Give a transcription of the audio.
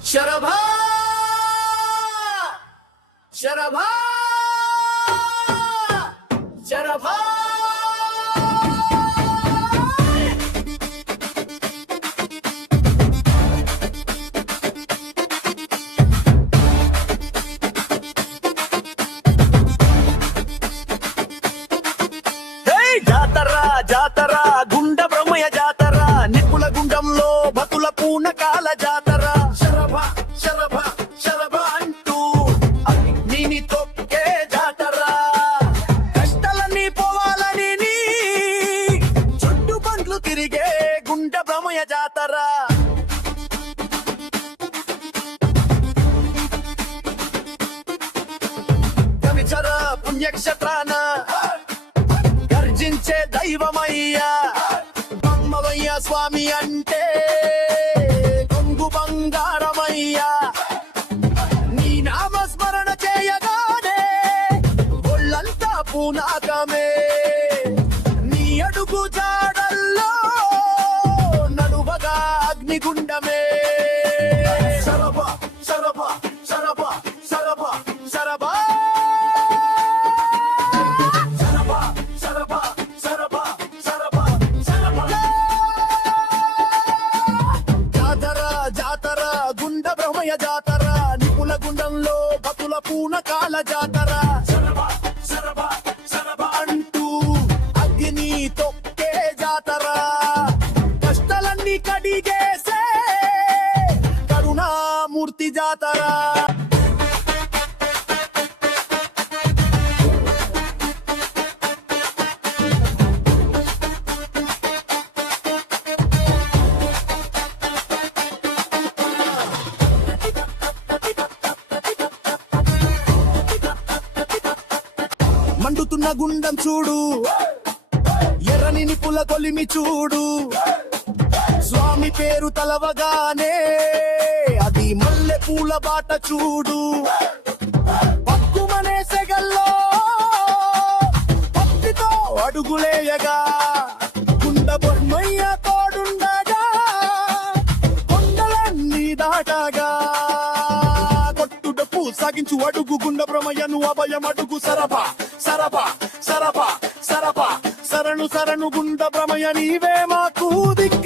శరభా శరభా శరభా జాతర గుండ బ్రహ్మయ్య జాతర నిప్పుల గుండంలో భతుల పూనకాల జాతర శరభ శరభ శరభ అంటూ నీని తొక్కే జాతర కష్టాలన్నీ పోవాలని నీ చుట్టు పండ్లు తిరిగే గుండ బ్రహ్మయ్య జాతర కవిచర పుణ్యక్షత్రాన గర్జించే దైవమయ్యా బ్రహ్మవయ్య స్వామి అంటే కొంగు బంగారమయ్యా నీ నామస్మరణ చేయగానే ఒళ్ళంతా పూనాకమే నీ అడుగు జాడల్లో నడువగా అగ్నిగుండమే శరభ శరభ శరభ శరభ సరబా జాతర గుండ బ్రహ్మయ్య జాతర నిపుల గుండంలో భతుల పూనకాల జాతర అంటూ అగ్ని తొక్కే జాతర కష్టాలన్నీ కడిగేసే కరుణామూర్తి జాతర మండుతున్న గుండం చూడు ఎర్రని నిపుల కొలిమి చూడు స్వామి పేరు తలవగానే అది మల్లె పూల బాట చూడు పక్కుమనే సెగల్లో భక్తితో అడుగులేయగా గుండ బొమ్మయ్య తోడుండగా కొండలన్నీ దాటగా కొట్టుడప్పు సాగించు అడుగు గుండ బ్రహ్మయ్యను అభయం అడుగు సరభ సరభ సరభ సరభ శరణు శరణు గుండ బ్రహ్మయ్య నీవే మాకు దిక్కు